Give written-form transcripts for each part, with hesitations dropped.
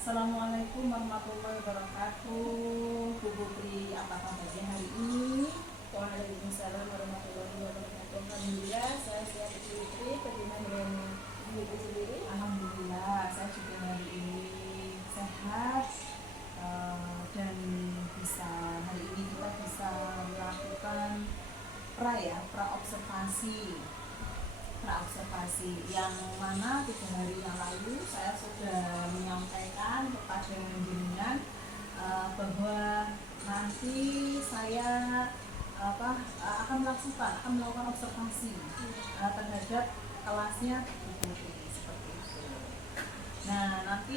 Assalamualaikum warahmatullahi wabarakatuh. Bu Putri, apa kabarnya hari ini? Waalaikumsalam warahmatullahi wabarakatuh. Alhamdulillah, saya sehat Ibu Putri. Bagaimana dengan Ibu Putri sendiri? Alhamdulillah, saya juga hari ini sehat, dan hari ini kita bisa melakukan pra observasi yang mana 3 hari yang lalu saya sudah menyampaikan kepada jenengan bahwa nanti saya akan melakukan observasi terhadap kelasnya Bu Putri, seperti itu. Nah, nanti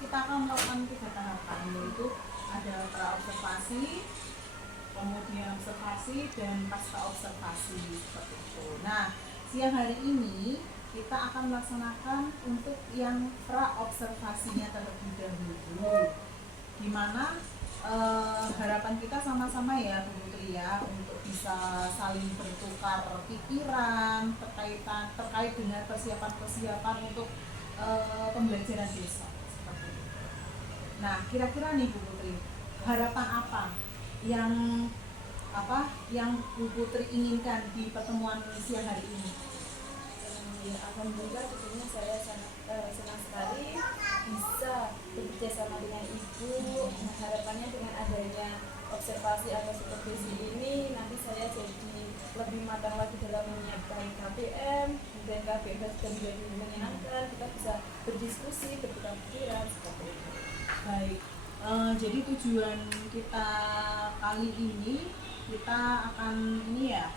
kita akan melakukan 3 tahapan, yaitu ada pra observasi, kemudian observasi, dan pasca observasi, seperti itu. Nah, siang hari ini kita akan melaksanakan untuk yang pra observasinya terlebih dahulu, dimana harapan kita sama-sama ya Bu Putri ya, untuk bisa saling bertukar pikiran terkait dengan persiapan untuk pembelajaran besok, seperti itu. Nah, kira-kira nih Bu Putri, harapan yang yang Bu Putri inginkan di pertemuan siang hari ini? Ya, alhamdulillah tentunya saya sangat senang sekali bisa bekerja sama dengan Ibu. Nah, harapannya dengan adanya observasi atau supervisi ini nanti saya jadi lebih matang lagi dalam menyiapkan KBM, kemudian KBM sudah menjadi menyenangkan, kita bisa berdiskusi, bertukar pikiran seperti itu. Baik, jadi tujuan kita kali ini, kita akan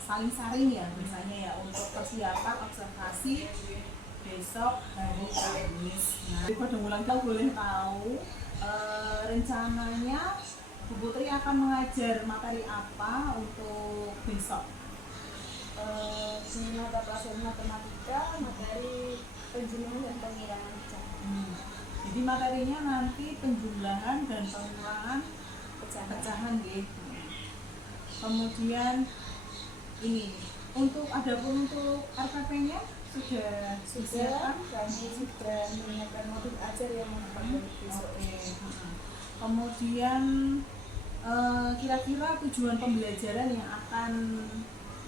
saling saring ya misalnya ya, untuk persiapan observasi besok hari Kamis. Nah, pada mulai kita boleh tahu rencananya Bu Putri akan mengajar materi apa untuk besok? Di mata pelajaran matematika, materi penjumlahan dan pengurangan pecahan. Jadi materinya nanti penjumlahan dan pengurangan pecahan gitu. Kemudian ini untuk RPP-nya sudah kami sudah menyiapkan modul ajar yang dipakai besok. Kemudian kira-kira tujuan pembelajaran yang akan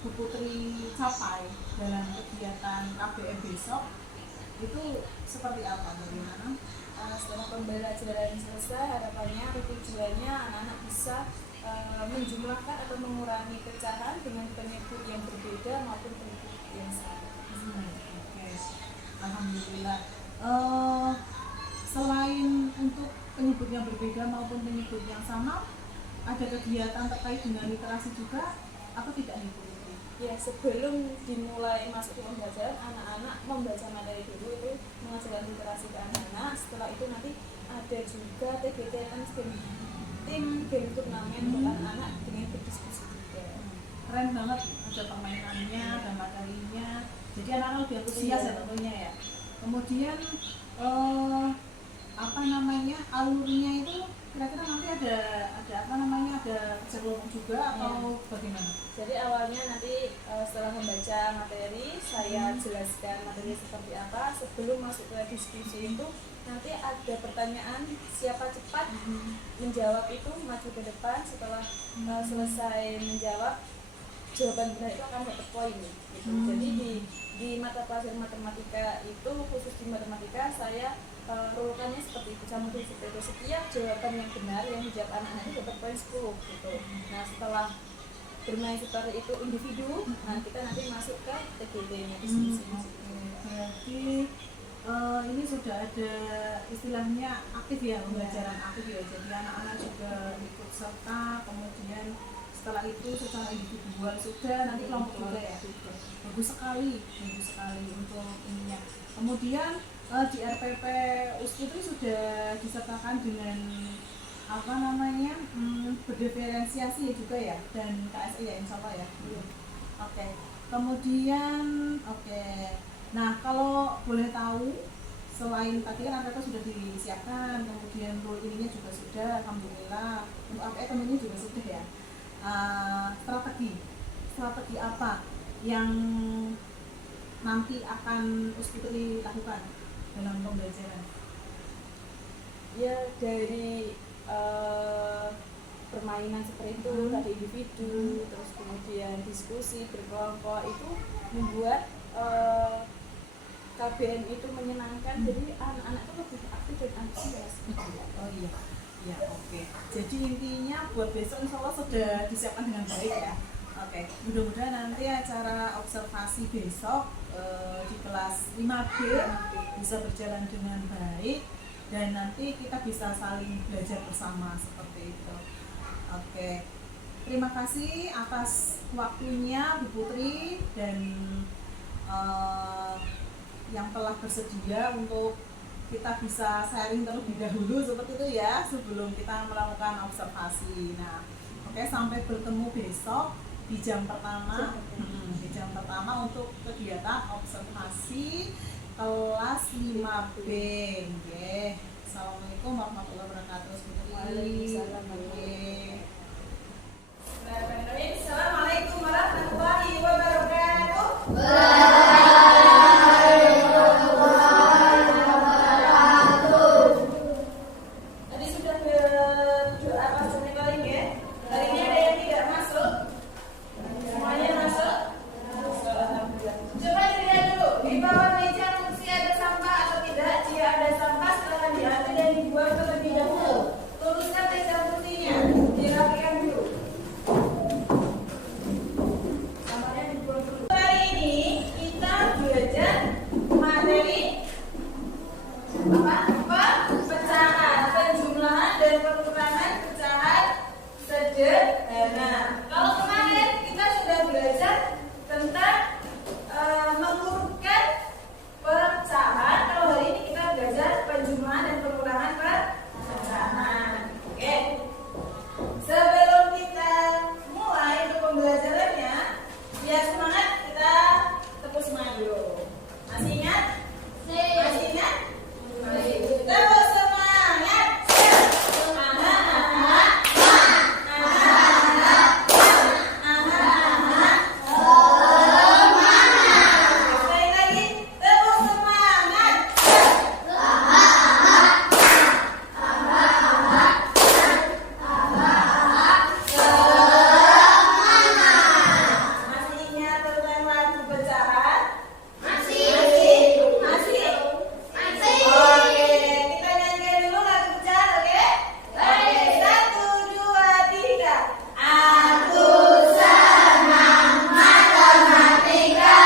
Bu Putri capai dalam kegiatan KBM besok itu seperti apa, bagaimana? Setelah pembelajaran selesai, harapannya atau tujuannya anak-anak bisa menjumlahkan atau mengurangi pecahan dengan penyebut yang berbeda maupun penyebut yang sama. Okay. Alhamdulillah. Selain untuk penyebut yang berbeda maupun penyebut yang sama, ada kegiatan terkait dengan literasi juga atau tidak nih Bu? Ya, sebelum dimulai masuk ke pembelajaran, anak-anak membaca materi dulu, itu mengajarkan literasi ke anak-anak. Setelah itu nanti ada juga TGT tim game turnamen buat anak-anak dengan berdiskusi juga. Keren banget, ada permainannya, ada materinya, jadi anak-anak lebih antusias ya tentunya ya. Kemudian alurnya itu kira-kira nanti ada kerja kelompok juga atau bagaimana? Jadi awalnya nanti setelah membaca materi, saya jelaskan materi seperti apa. Sebelum masuk ke diskusi itu nanti ada pertanyaan, siapa cepat menjawab itu maju ke depan. Setelah selesai menjawab, jawaban benar itu akan dapat poin gitu. Jadi di mata pelajaran matematika itu, khusus di matematika, saya rurutannya seperti itu, sama seperti itu. Setiap jawaban yang benar yang dijawab anak-anak itu dapat poin 10 gitu. Nah, setelah bermain seperti itu individu, nah kita nanti masuk ke TGD-nya diskusi. Berarti ini sudah ada istilahnya aktif ya, pembelajaran aktif ya. Jadi anak-anak juga ikut serta, kemudian setelah itu secara individual sudah, nanti kelompok juga ya. Bagus sekali untuk ininya. Kemudian di RPP USP itu sudah disertakan dengan berdiferensiasi juga ya, dan KSI ya, insya Allah ya. Oke. Kemudian nah, kalau boleh tahu, selain tadi kan RPP sudah disiapkan, kemudian rule ininya juga sudah, alhamdulillah. Untuk tentunya juga sudah ya. Strategi apa yang nanti akan Usputri lakukan? dalam pembelajaran? Ya dari permainan seperti itu tadi individu, terus kemudian diskusi berkelompok itu membuat KBN itu menyenangkan, jadi anak-anak itu lebih aktif dan antusias. Oh iya, ya oke. Jadi intinya buat besok insya Allah sudah disiapkan dengan baik ya. Oke, mudah-mudahan nanti acara observasi besok di kelas 5B bisa berjalan dengan baik dan nanti kita bisa saling belajar bersama seperti itu. Oke, terima kasih atas waktunya Bu Putri dan yang telah bersedia untuk kita bisa sharing terlebih dahulu seperti itu ya sebelum kita melakukan observasi. Nah, oke, sampai bertemu besok di jam pertama, untuk kegiatan observasi kelas 5B. Oke. Assalamualaikum warahmatullahi wabarakatuh. Waalaikumsalam. Assalamualaikum warahmatullahi wabarakatuh. Tadi sudah berdoa pas kali ya. Hari ini ada yang tidak masuk. Semuanya masuk. Coba dilihat dulu di bawah meja kursi ada sampah atau tidak. Jika ada sampah silakan diambil dan dibuang terlebih dahulu. Tuliskan meja kursinya, dirapikan dulu. Sampahnya dibuang dulu. Hari ini kita belajar materi pecahan, penjumlahan dan pengurangan pecahan sederhana. Kalau kemarin kita sudah belajar tentang mengurutkan pecahan, kalau hari ini kita belajar penjumlahan dan pengurangan pecahan. Oke. Sebelum kita mulai untuk pembelajarannya, biar semangat kita tepuk semangat dulu. Masih ingat? Masih ingat? Tepuk semangat. Sekali lagi, tepuk semangat. Masih ingat tentang lagu pecahan? Masih. Oke, kita nyanyikan dulu lagu pecahan, oke? Oke, 1, 2, 3. Aku senang matematika,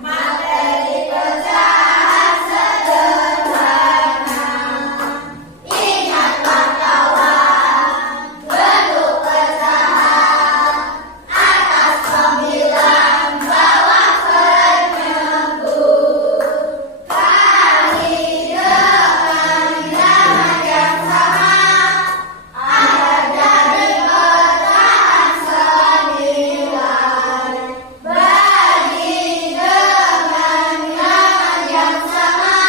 materi pecahan sederhana. Ingatlah kawan, bentuk pecahan atas sembilan bawah penyebut. Kali dengan bilangan yang sama, ada dari pecahan sembilan. Bagi dengan bilangan yang sama,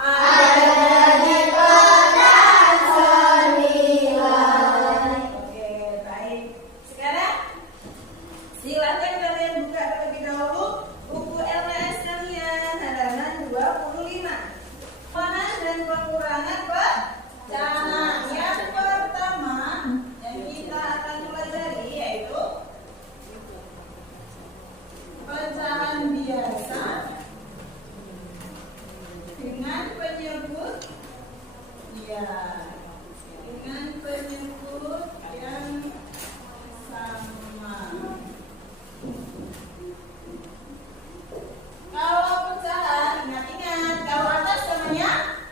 ada dari pecahan sembilan. Oke, baik. Sekarang silakan kalian buka terlebih dahulu buku LPS kalian halaman 25. Pengurangan dan pengurangan pecahan. Yang pertama yang kita akan pelajari yaitu pecahan biasa dengan penyebut dengan penyebut yang sama. Kalau pecahan, ingat-ingat, kalau atas namanya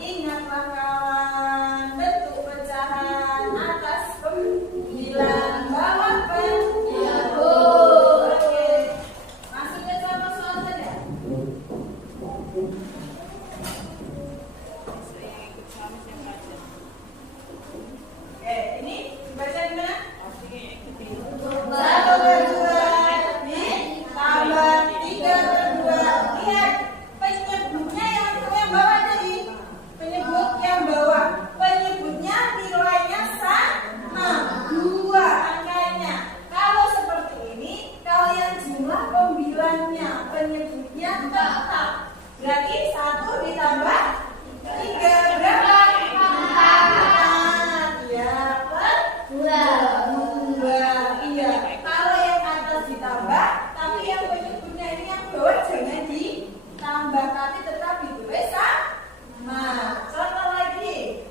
ingatlah kawan, bentuk pecahan atas pembilang, bawah penyebut. Oke, masuk ke contoh soal saja. Oke, ini dibaca di mana? Satu per dua, tambah 3 per 2. Lihat penyebutnya yang bawah tadi. Penyebut yang bawah. Penyebutnya nilainya sama, 2 angkanya. Kalau seperti ini, kalian jumlah pembilangnya, penyebutnya tetap Berarti 1 ditambah 3 berapa? 4. Ya, per 2. Iya. Kalau yang atas ditambah, tapi yang penyebutnya ini yang bawah jangan ditambah, tapi tetap ditulis sama. Contoh lagi.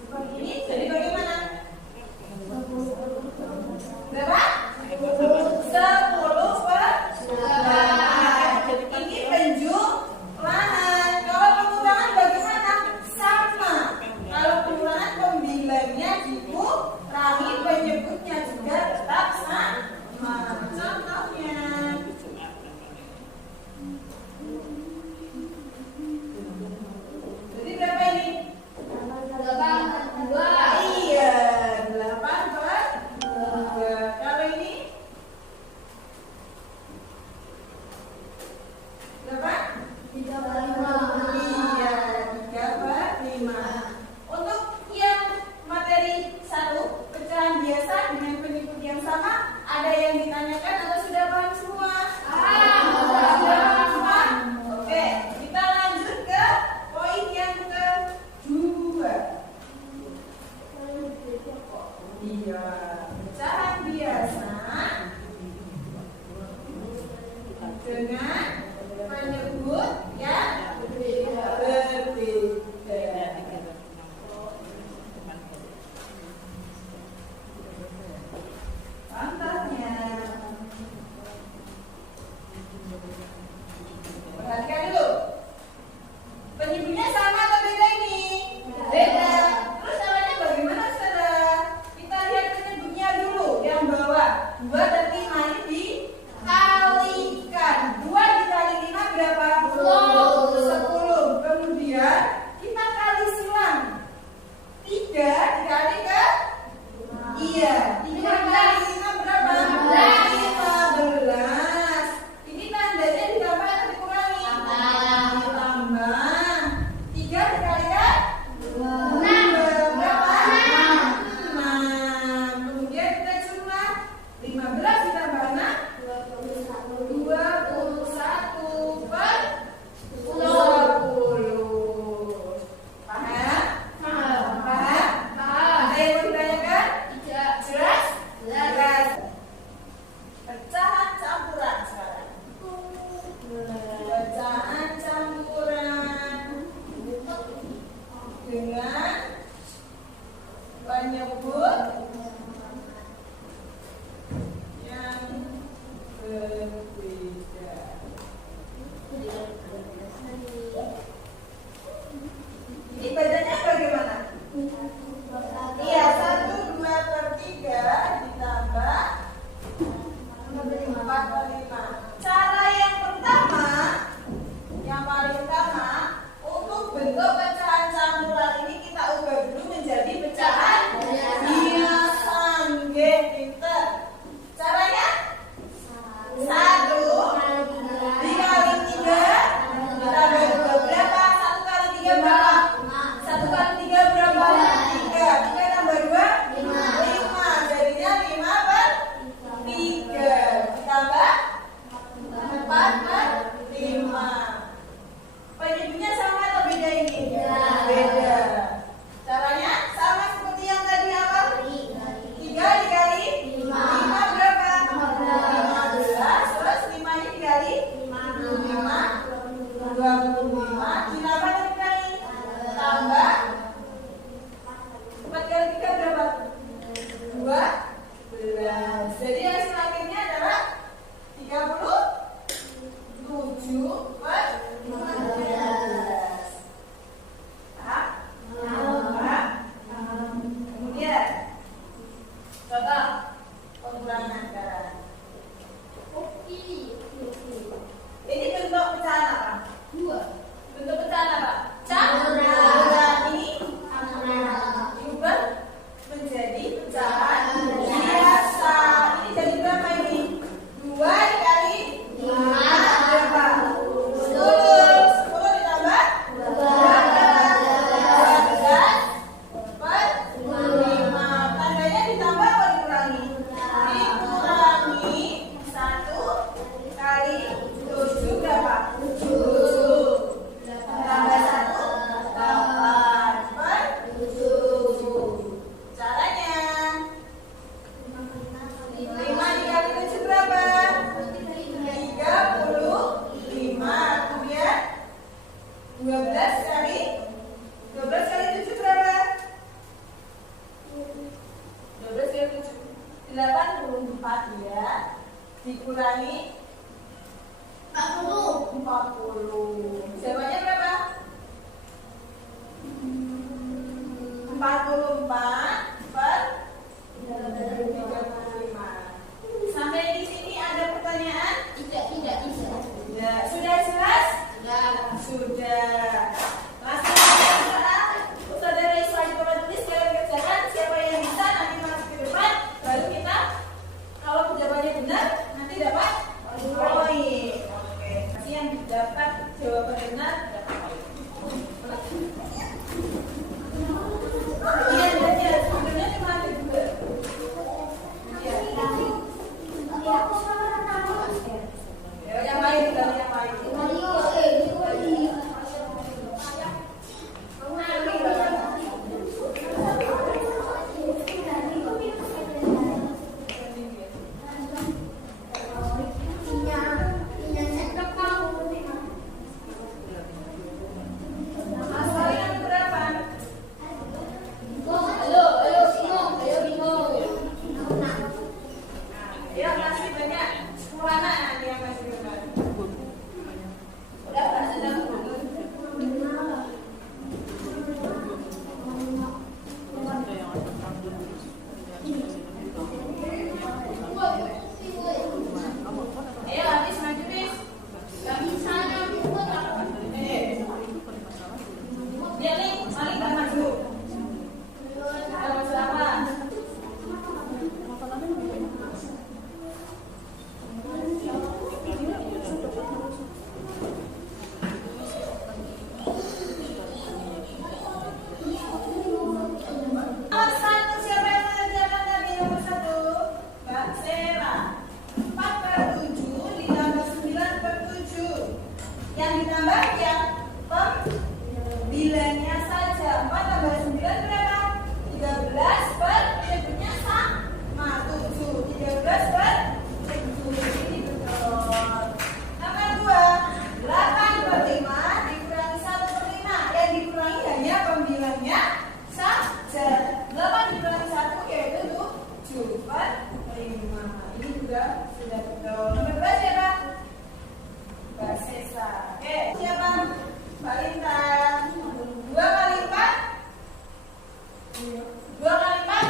Seperti ini, jadi bagaimana? Berapa? 10 per 8. Ini penjumlahan. Kalau pengurangan bagaimana? Sama. Kalau pengurangan pembilangnya dikurangi, penyebutnya juga tetap sama. Contohnya. Jadi berapa ini? 8/2. Iya, 8 per 2. Kalau ini berapa? 3/5. Iya, 3 per 5. Untuk yang materi 1, pecahan biasa dengan penyebut yang sama, ada yang ditanyakan atau sudah paham semua? Sudah paham semua? Oke, kita lanjut ke poin yang kedua. Iya, pecahan biasa dengan penyebut yang berbeda. Contohnya, perhatikan dulu. Penyebutnya sama atau beda ini? Beda. Terus caranya bagaimana, saudara? Kita lihat penyebutnya dulu yang bawah. 2 dan 5 ini dikalikan. 2 dikali 5 berapa? 10. Kemudian kita kali silang. 3 dikali ke? Iya. 3 kali 5 berapa? 15. Ini tandanya ditambah atau dikurangi? Ditambah. 3 dikalikan? 6. Berapa? 6. Kemudian kita jumlah 15 ditambah 6 21 per 20. Paham? Paham? Ada yang mau ditanyakan? Jelas? Jelas. Pecahan campuran sekarang. Pecahan campuran dengan penyebut yang berbeda. Ini bacanya bagaimana? Iya, 1, 2 per 3 ditambah 4 per 5. Cara yang pertama, yang paling utama, untuk bentuk pecahan campuran ini kita ubah dulu menjadi pecahan biasa. Nggih, pinter. Caranya 1 dikali 3 ditambah 2 berapa? 1 kali 3 berapa? 1 kali 3 berapa? 3. 3 tambah 2? 5. Jadinya 5 per 3. Ditambah dikurangi 40. Jawabannya berapa? 44 per 35. Sampai di sini ada pertanyaan? Tidak. Tidak. Sudah jelas? Sudah. Langsung sekarang Ustaz dari slide papan tulis kalian kerjakan. Siapa yang bisa nanti masuk ke depan, baru kita kalau jawabannya benar nanti dapat poin. Oke. Nanti yang dapat jawaban benar dapat poin. Iya, sebenarnya cuma ada 2. Iya. Yang lain. Ya, masih banyak. 10 anak nanti yang masih benar. Udah sudah. Ayo habis maju bis. Dia nih, mari kita maju. Kalau siapa? Nomor 1 siapa yang mengerjakan tadi? Nomor 1 Mbak Sera. 4 per 7 ditambah 9 per 7. Yang ditambah ya pembilangnya saja. 4 tambah 9 berapa? 13 per bentuknya sama 7. 13 per 7. Ini betul. Nomor 2 8 per 5 dikurangi 1 per 5. Yang dikurangi hanya pembilangnya saja. 8 dikurangi 1 yaitu 7 per 5. Ini juga sudah betul. Nomor 2 siapa? Mbak Sesa. Oke, siapa? Mbak Lintang. 2 kali 4? 2 kali 4?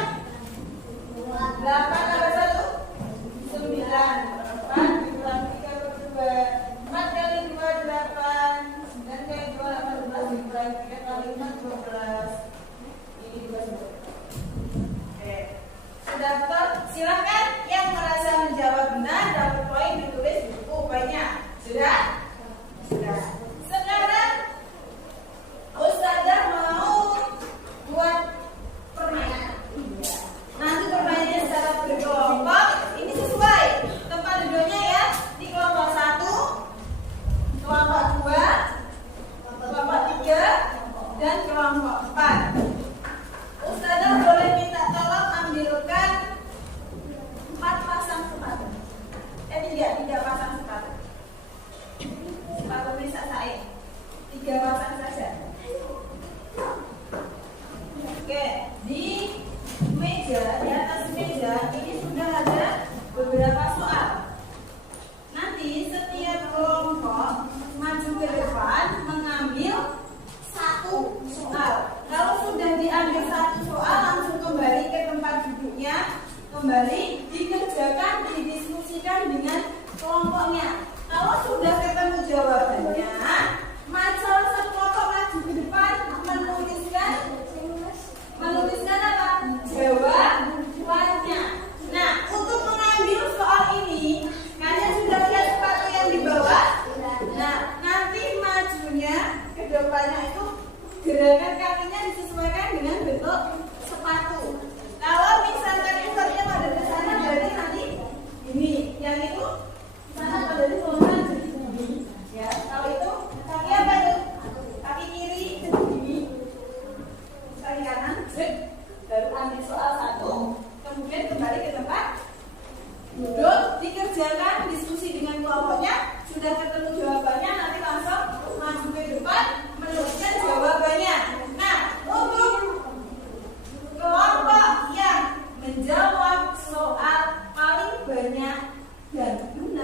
8 tambah 1? 9. 4 dikurangi 3 per 2. 4 kali 2 8. 9 kali 2 18 dikurangi 3 kali 4 12. Ini juga sudah. Oke. Sudah betul? Silakan yang merasa menjawab benar dapat poin ditulis di buku poinnya. Sudah? Sudah. Sekarang Ustazah mau buat permainan. Nanti permainannya secara berkelompok. Ini sesuai tempat duduknya ya. Di kelompok 1, kelompok 2, kelompok 3, dan kelompok 4. Ustazah boleh minta tolong ambilkan 4 pasang sepatu. 3 pasang sepatu. Sepatu bisa saya 3 pasang saja. Oke, di meja, di atas meja ini sudah ada beberapa soal. Nanti setiap kelompok maju ke depan mengambil 1 soal. Kalau sudah diambil 1 soal, langsung kembali ke tempat duduknya, kembali dikerjakan, didiskusikan dengan kelompoknya. Kalau sudah ketemu jawabannya, salah satu kelompok maju ke depan menuliskan apa? Jawabannya. Nah, untuk mengambil soal ini, kalian sudah lihat sepatu yang di bawah. Nah, nanti majunya ke depannya itu gerakan kakinya disesuaikan dengan bentuk sepatu. Kalau misalkan insertnya pada di sana, berarti nanti ini, yang itu sana pada di sana jadi begini. Ya, kalau itu kaki apa itu? Kaki kiri jadi begini, kaki kanan. Baru ambil soal 1, kemudian kembali ke tempat duduk, dikerjakan diskusi dengan kelompoknya. Sudah ketemu jawabannya, nanti langsung maju ke depan menuliskan jawabannya. Nah, untuk kelompok yang menjawab soal paling banyak dan benar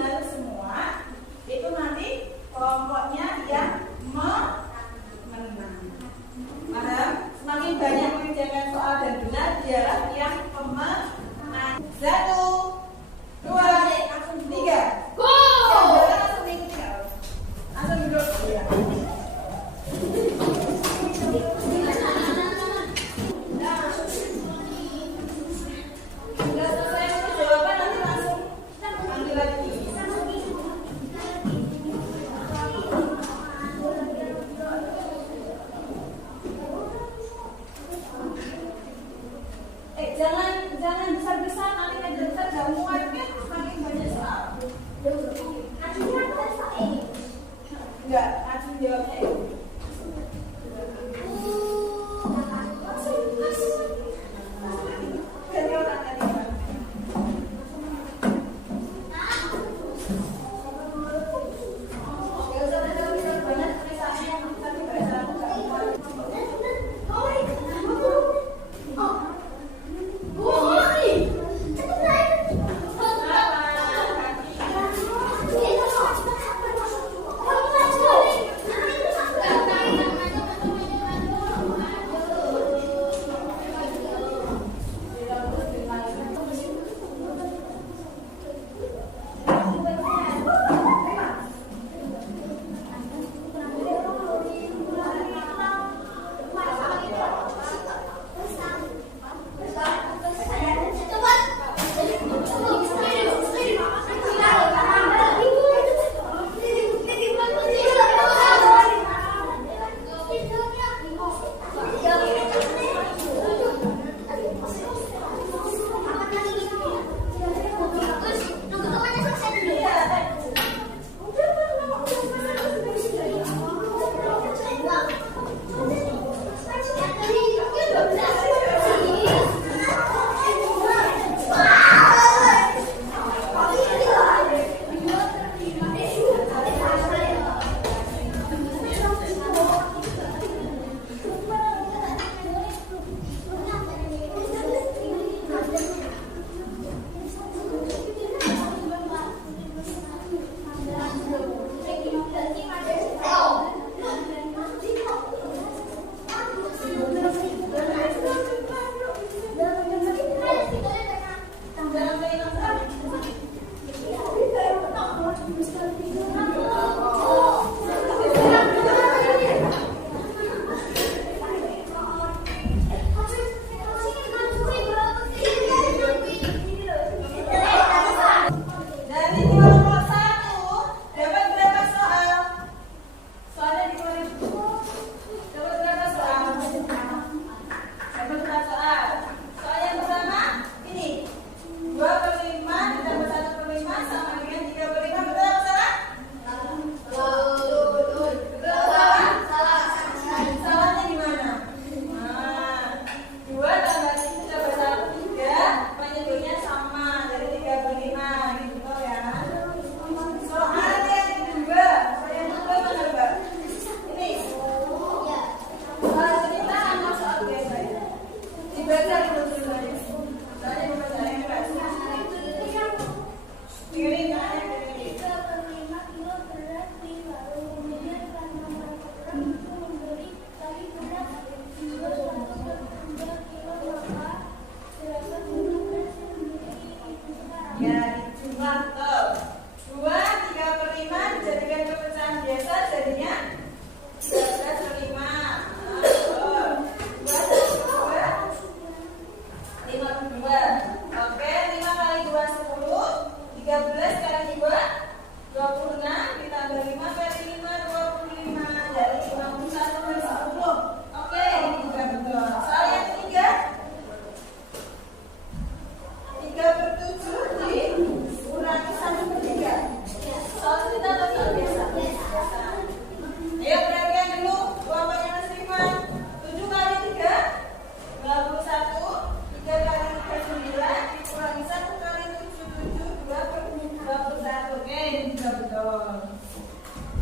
betul.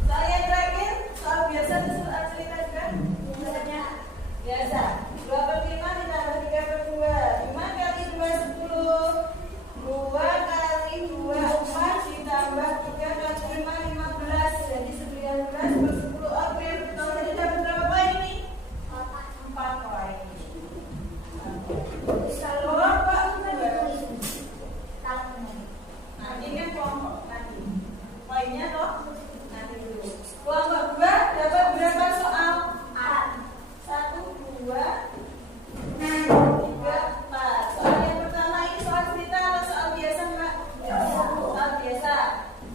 Soal yang terakhir, soal biasa atau soal cerita juga? Biasa. 2/5 ditambah 3/2. 5 kali 2 10. 2 kali 2 4 ditambah 3 kali 5 15. Jadi 19/10 April. Betul. Jadi dapat berapa poin ini? 4 poin. Kelompok 2. Nanti kan kelompok nanti. Poinnya toh nanti dulu. Kelompok 2 dapat berapa soal? 1, 2, 3, 4. Soal yang pertama ini soal cerita atau soal biasa, Mbak? Soal biasa.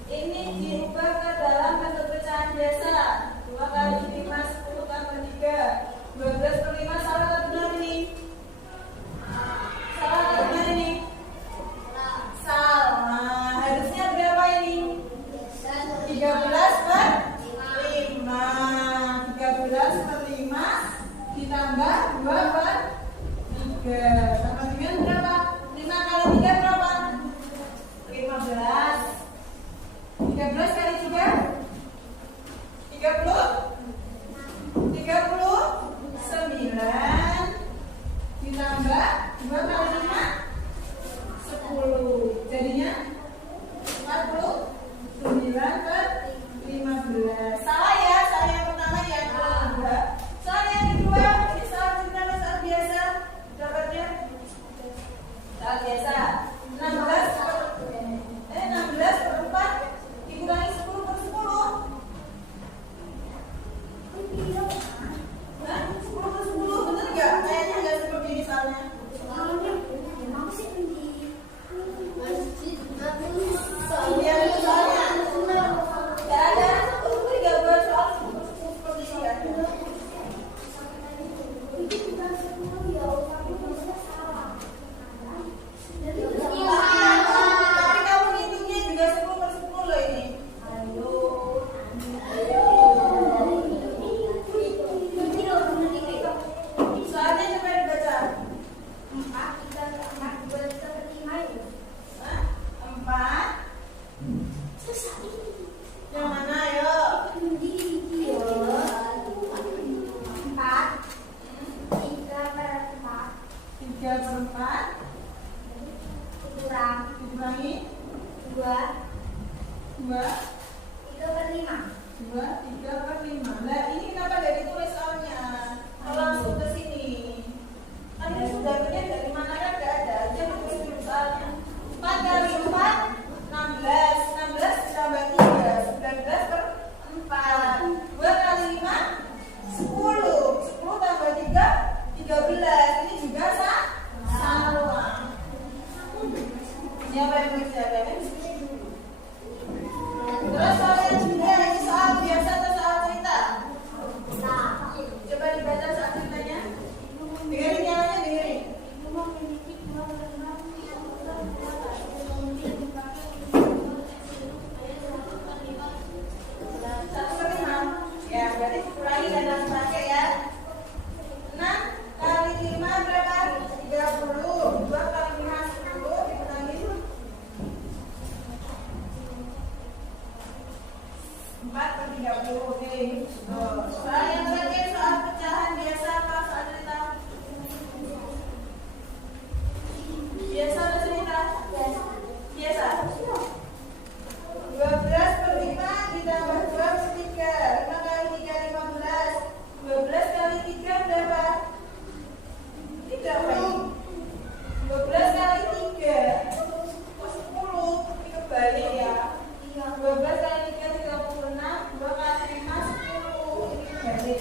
Ini diubah ke dalam bentuk pecahan biasa. 2 kali 5 10 tambah 3. 12/5 salah atau benar ini? Salah atau benar ini? Salah. Harusnya berapa ini? 13/5. 13/5 ditambah 2/3. Tambah dengan berapa? 5 kali 3 berapa? 15. 13 kali 3? 30? 39 ditambah 2 kali 5? 10. Jadinya 49/15. Salah ya, soal yang pertama ya. Soal yang kedua, ini soal cerita atau soal biasa? Dapatnya soal biasa. 16/4 dikurangi 10/10. Nah, 10/10 bener nggak? Kayaknya nggak seperti ini soalnya. Iya, soalnya nggak ada satu nggak buat soal seperti ini kan? Tapi kamu ngitungnya juga 10/10 loh ini. Soalnya coba dibaca. 4. Yang mana ayo? 3/4 dikurangi 2 3/5. Nah ini kenapa nggak ditulis soalnya? Kalau langsung ke sini. Kan ini sudah punya dari mana kan nggak ada. Aja ditulis dulu soalnya. 4 kali 4 16. 16 ditambah 3 19/4. 2 kali 5 10. 10 tambah 3 13. Ini juga salah. Siapa yang mengerjakan? Terus soal yang juga ini soal biasa atau soal cerita? Coba dibaca soal ceritanya. Dengerin nyalanya, dengerin. Satu per 6. Ya, berarti kurangi dan langsung pakai ya. 6 kali 5 berapa? 30. 2 kali 5 10 dikurangi 4/30. Oke. Soal yang terakhir soal pecahan biasa apa soal cerita? Biasa atau cerita? Biasa. 12/5 ditambah 2/3. 5 kali 3 15. 12 kali 3 berapa? 3 apa ini? 12 kali 3 10. Ini kebalik ya. 12 kali 3 36. 2 kali 5 10. Ini kebalik.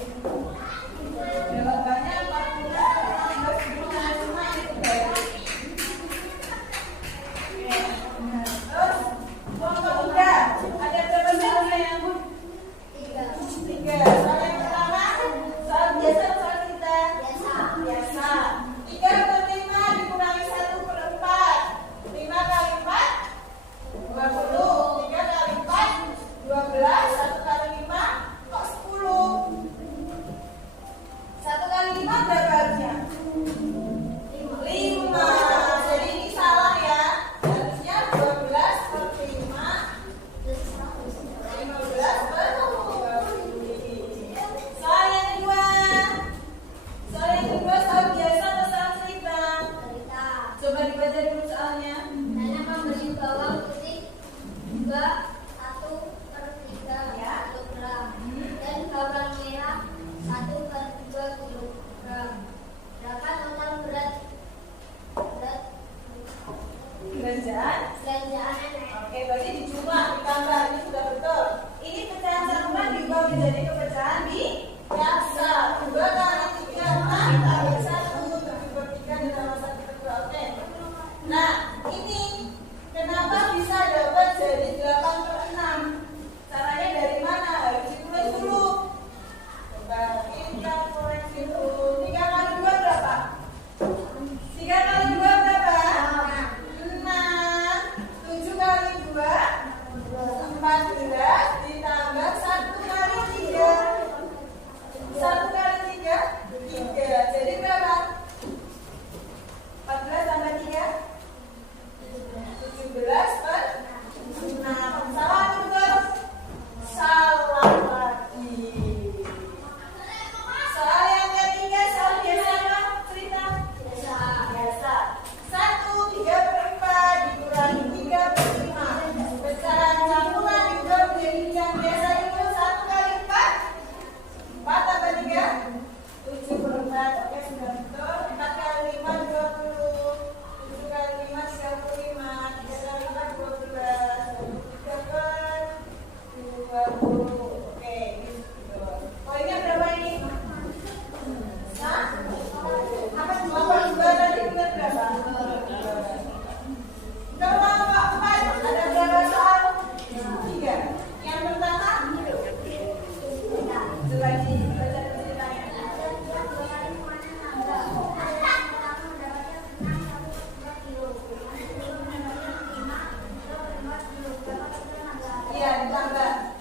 Iya, ditambah.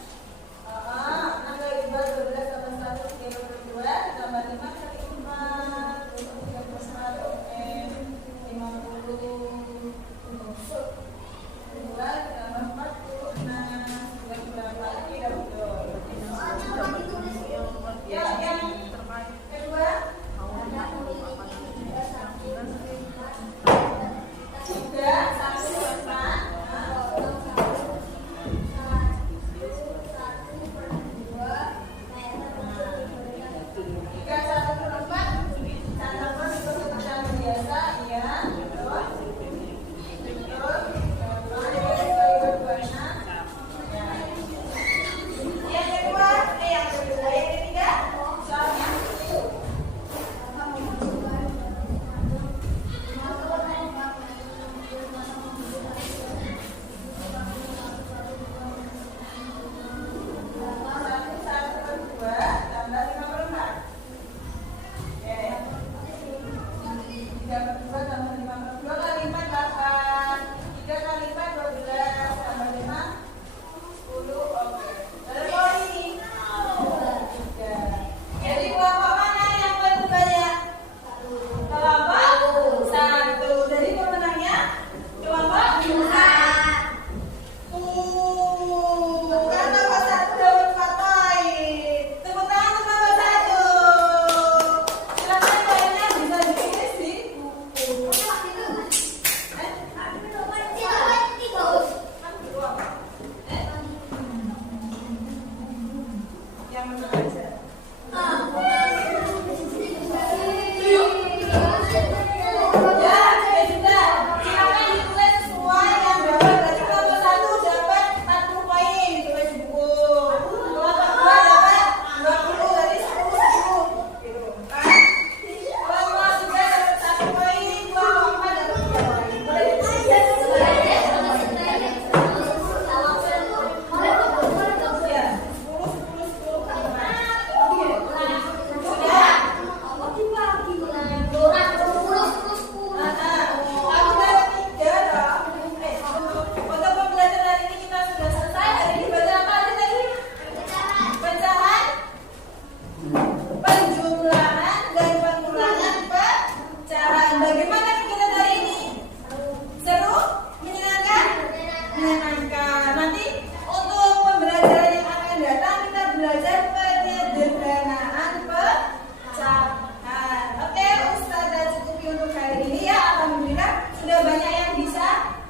Nambah 2, 12 tambah 1, 32, tambah 5 kali 4, 34, 50. 2 tambah 46, berapa lagi dong? Ya, yang kedua. Tiga, 1, 4.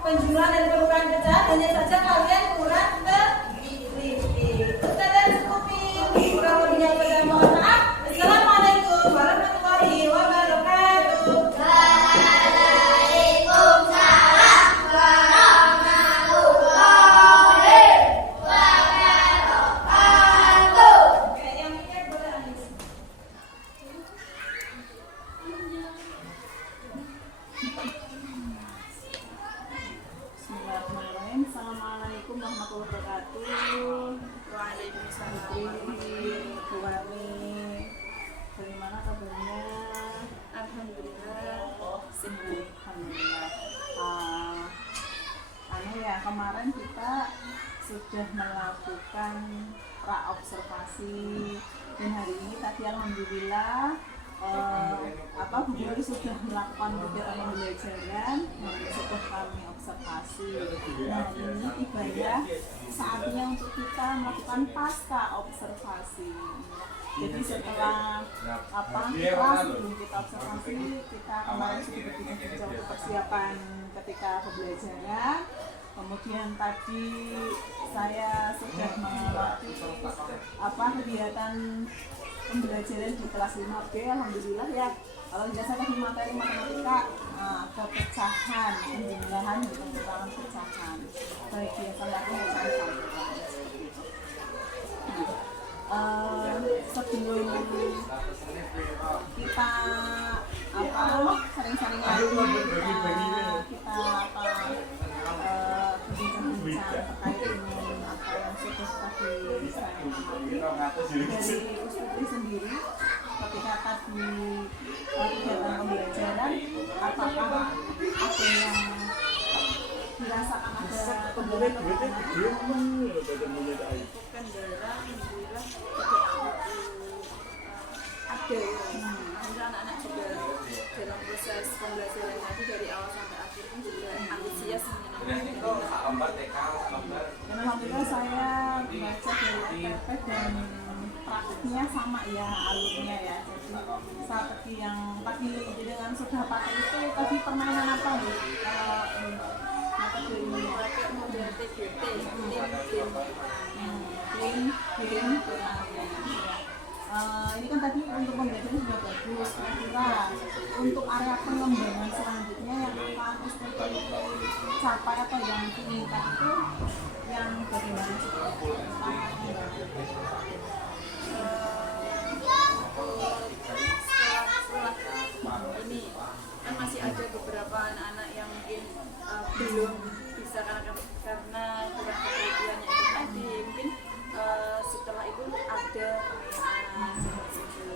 Penjualan dan penukaran pecahan hanya saja kalian kurang teliti. Ustazah cukupi, kurang lebihnya saya mohon maaf. Assalamualaikum warahmatullahi wabarakatuh. Waalaikumsalam warahmatullahi wabarakatuh. Oke, yang mikir boleh Anis. Bismillahirrahmanirrahim. Assalamualaikum warahmatullahi wabarakatuh. Waalaikumsalam. Bu Warni, bagaimana kabarnya? Alhamdulillah. Sehat. Alhamdulillah. Kemarin kita sudah melakukan praobservasi dan hari ini tadi alhamdulillah Bu Guru sudah melakukan kegiatan pembelajaran yang sudah kami observasi. Nah ini tibanya saatnya untuk kita melakukan pasca observasi. Jadi setelah sebelum kita observasi, kita kemarin sudah berbincang untuk persiapan ketika pembelajaran. Kemudian tadi saya sudah melatih kegiatan pembelajaran di kelas 5B. Alhamdulillah ya. Kalau biasanya di materi matematika ada pecahan, penjumlahan dan pengurangan pecahan. Baik biasanya aku pecahan campuran seperti itu. Sebelum kita sering-sering lagi kita berbincang-bincang terkait dengan apa yang sudah tadi saya amati dari Ustadz sendiri ketika tadi kegiatan pembelajaran, apakah ada yang dirasakan ada Kemudian kendala. dia ngomong badan monyet air. Bukan darah, alhamdulillah tidak ada ya. Alhamdulillah anak-anak juga dalam proses pembelajaran tadi dari awal sampai akhir pun juga antusias menyenangkan. Dan alhamdulillah saya baca dari FPP dan praktiknya sama ya alurnya ya. Jadi seperti yang tadi dengan sudah pakai itu tadi permainan apa nih? Materi Pakai model TGT, game ini kan tadi untuk pembelajaran sudah bagus. Kira-kira untuk area pengembangan selanjutnya yang akan STP capai atau yang diinginkan itu yang bagaimana sih? Setelah ini kan masih ada beberapa anak-anak yang mungkin belum bisa karena kurang ketelitiannya itu tadi mungkin setelah itu ada pertanyaan seperti itu.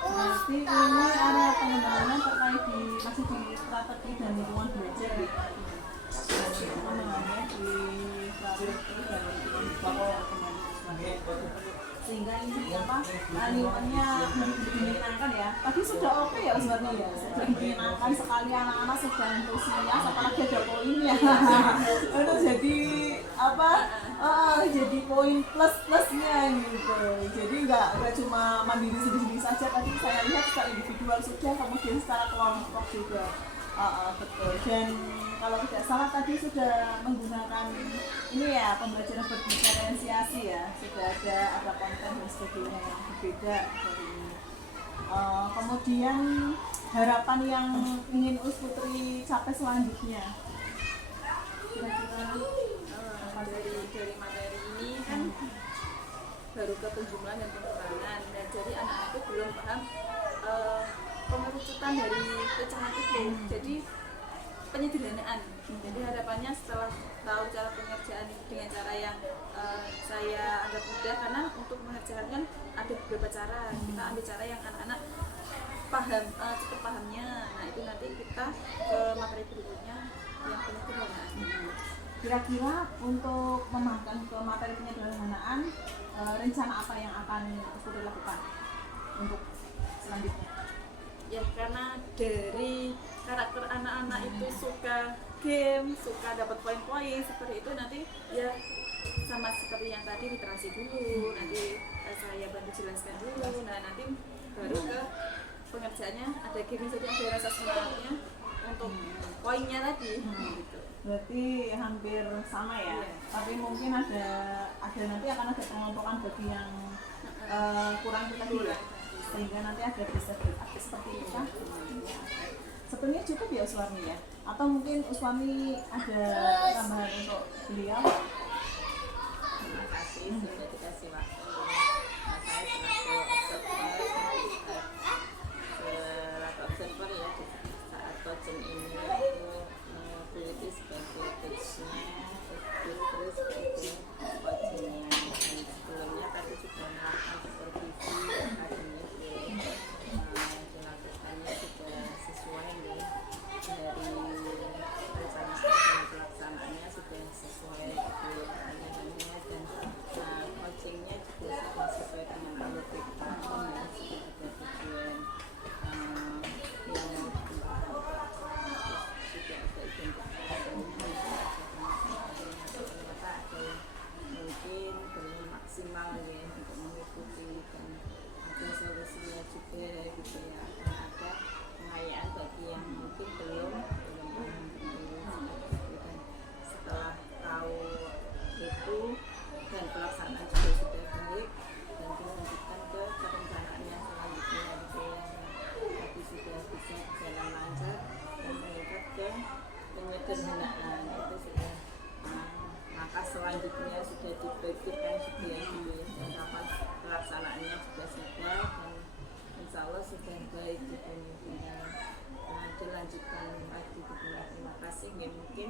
Berarti ini area pengembangan terkait di masih di strategi dan lingkungan belajar ya. Pengembangannya di strategi dan lingkungan sehingga ini apa lingkungannya lebih menyenangkan ya. Tadi sudah oke ya Uswarni ya, sudah menyenangkan sekali, anak-anak sudah antusias, apalagi ada poinnya. Itu jadi apa? Jadi poin plus-plusnya gitu. Jadi nggak cuma mandiri sendiri saja. Tadi saya lihat secara individual sudah, kemudian secara kelompok juga. Betul. Dan kalau tidak salah tadi sudah menggunakan ini ya pembelajaran berdiferensiasi ya, sudah ada konten dan sebagainya yang berbeda dari ini. Kemudian harapan yang ingin Putri capai selanjutnya kira-kira Dari materi ini kan baru ke penjumlahan dan pengurangan, dan jadi anak-anak itu belum paham pengerucutan dari pecahan itu. Jadi penyederhanaan. Jadi harapannya setelah tahu cara pengerjaan dengan cara yang saya anggap mudah, karena untuk mengerjakan kan ada beberapa cara. Kita ambil cara yang anak-anak paham, cepat pahamnya. Nah itu nanti kita ke materi berikutnya yang penyederhanaan. Kira-kira untuk memahamkan ke materi penyederhanaan, rencana apa yang akan Putri lakukan untuk selanjutnya? Ya karena dari karakter anak-anak itu suka game, suka dapat poin-poin seperti itu, nanti ya sama seperti yang tadi literasi dulu, nanti saya bantu jelaskan dulu, nah nanti baru ke pengerjaannya ada game, jadi ada rasa semangatnya untuk poinnya tadi gitu. Berarti hampir sama ya, Iya. tapi mungkin ada nanti akan ada pengelompokan bagi yang kurang tadi ya, sehingga nanti ada bisa seperti itu kan? Sebenarnya cukup ya Uswarni ya, atau mungkin Uswarni ada tambahan untuk beliau? Terima kasih sudah dikasih waktu. Nah, saya selaku observer ya di saat coaching ini aku berarti sebagai coachnya, terus sebagai coachingnya. Dan sebelumnya tadi sudah melakukan supervisi akademik dilakukannya sudah sesuai nih dari rencana dan pelaksanaannya sudah sesuai pertanyaannya, dan coachingnya juga sudah sesuai dengan alur curriculum ya, sudah ada tujuan yang mau dikembangkan, sudah ada identifikasi ternyata ada yang mungkin belum maksimal ya untuk mengikuti, dan ada solusinya juga gitu ya, dan ada pengayaan bagi yang mungkin belum paham betul, dan setelah tahu itu dan pelaksanaan juga sudah baik, dan dilanjutkan ke perencanaannya selanjutnya gitu ya, tadi sudah bisa berjalan lancar dan meningkat ke penyederhanaan itu sudah maka selanjutnya sudah dipikirkan juga ya gitu ya, dan kapan pelaksanaannya juga sudah, dan insya Allah sudah baik gitu ya. Dilanjutkan lagi gitu ya. Terima kasih ya, mungkin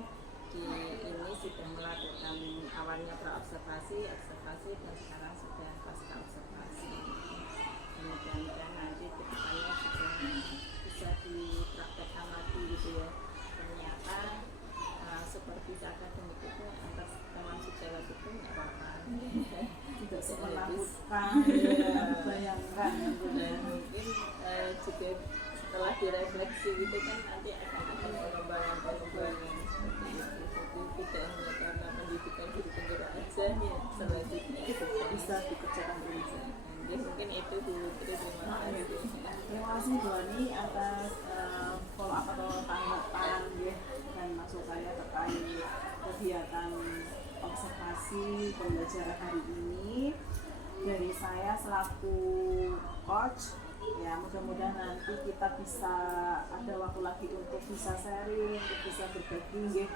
di ini sudah melakukan awalnya praobservasi, observasi, dan sekarang sudah pasca observasi. Mudah-mudahan nanti kedepannya sudah bisa dipraktekkan lagi gitu ya. Ternyata seperti akademik itu antar teman sejawat itu nggak apa-apa. Tidak Jadi, menakutkan, ya, bayangkan. dan mungkin juga setelah direfleksi gitu kan nanti akan ada pengembangan-pengembangan seperti itu. Jadi tidak hanya karena pendidikan guru penggerak aja ya, selanjutnya itu Bisa dikerjakan dulu. jadi mungkin itu dulu. Terima kasih. Terima kasih Bu Ani atas follow up atau tanggapan ya, dan masuk saya terkait kegiatan observasi pembelajaran hari ini dari saya selaku coach. Ya mudah-mudahan nanti kita bisa ada waktu lagi untuk bisa sharing, untuk bisa berbagi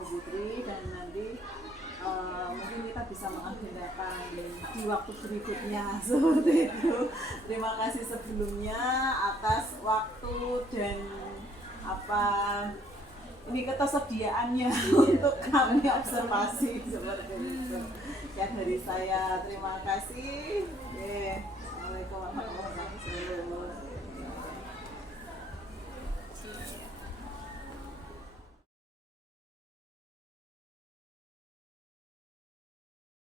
Bu Putri, dan nanti mungkin kita bisa mengagendakan di waktu berikutnya seperti itu. Terima kasih sebelumnya atas waktu dan ini ketersediaannya untuk kami observasi seperti itu. Ya dari saya terima kasih. Assalamualaikum warahmatullahi wabarakatuh.